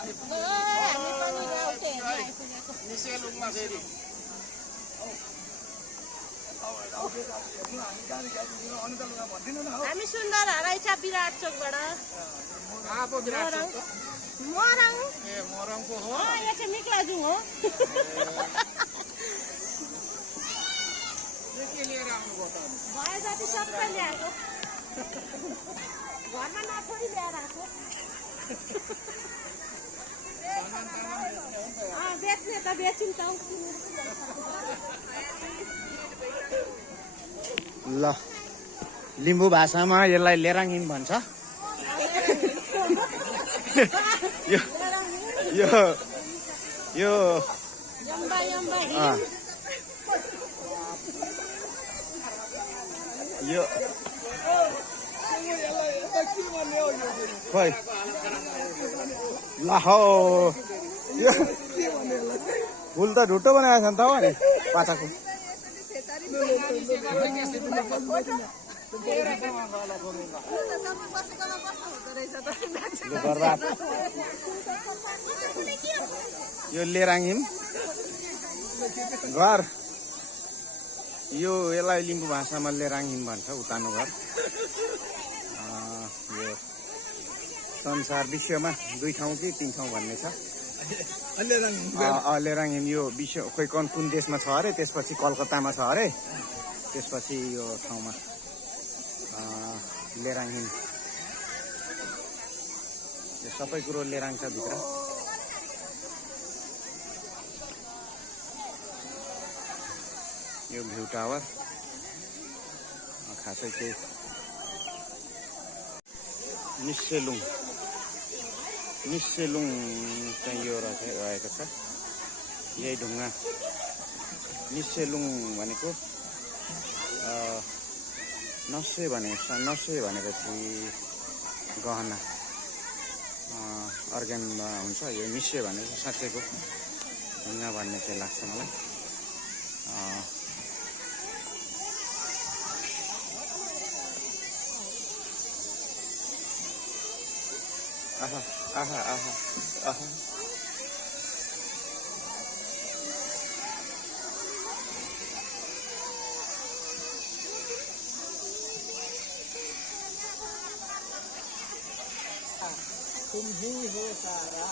हामी पनि गाउँटे हेर्न आइपुगेको। निसेलुङमा फेरि हामी सुन्दर हराइछ विराट चोकबाट। कहाँ पो विराट चोक त? मोरङ। ए मोरङको हो। यो चाहिँ मिक्लाजुङ हो। के लिएर आउनुभयो त? भए जति सबै ल्याएको। घरमा नछोडी ल्याएर आएको। बेच्ने त बेचिन्छ। ल लिम्बू भाषामा यसलाई लेराङहिम भन्छ। यो यो यो यो खोइ ल हौ यो फुल त ढुट्टो बनाएको छ नि त हो नि पाचाको। बर्बाद। यो लेराङहिम घर। यो यसलाई लिम्बू भाषामा लेराङहिम भन्छ उतानो घर। यो संसार विश्वमा 2 ठाउँ कि 3 ठाउँ भन्ने छ। लेराङहिम यो विश्व खोइ कुन देशमा छ अरे, त्यसपछि कलकत्तामा छ अरे, त्यसपछि यो ठाउँमा लेराङहिम। यो सबै कुरो लेराङ छ भित्र। यो भ्यू टावर खासै केही। निसेलुङ चाहिँ यो रहेको छ। यही ढुङ्गा निसेलुङ भनेको नसे भनेपछि गहना अर्ग्यानमा हुन्छ। यो निसे भनेको साँच्चैको ढुङ्गा भन्ने चाहिँ लाग्छ मलाई। आहा आहा आहा आहा तुम ही हो सारा।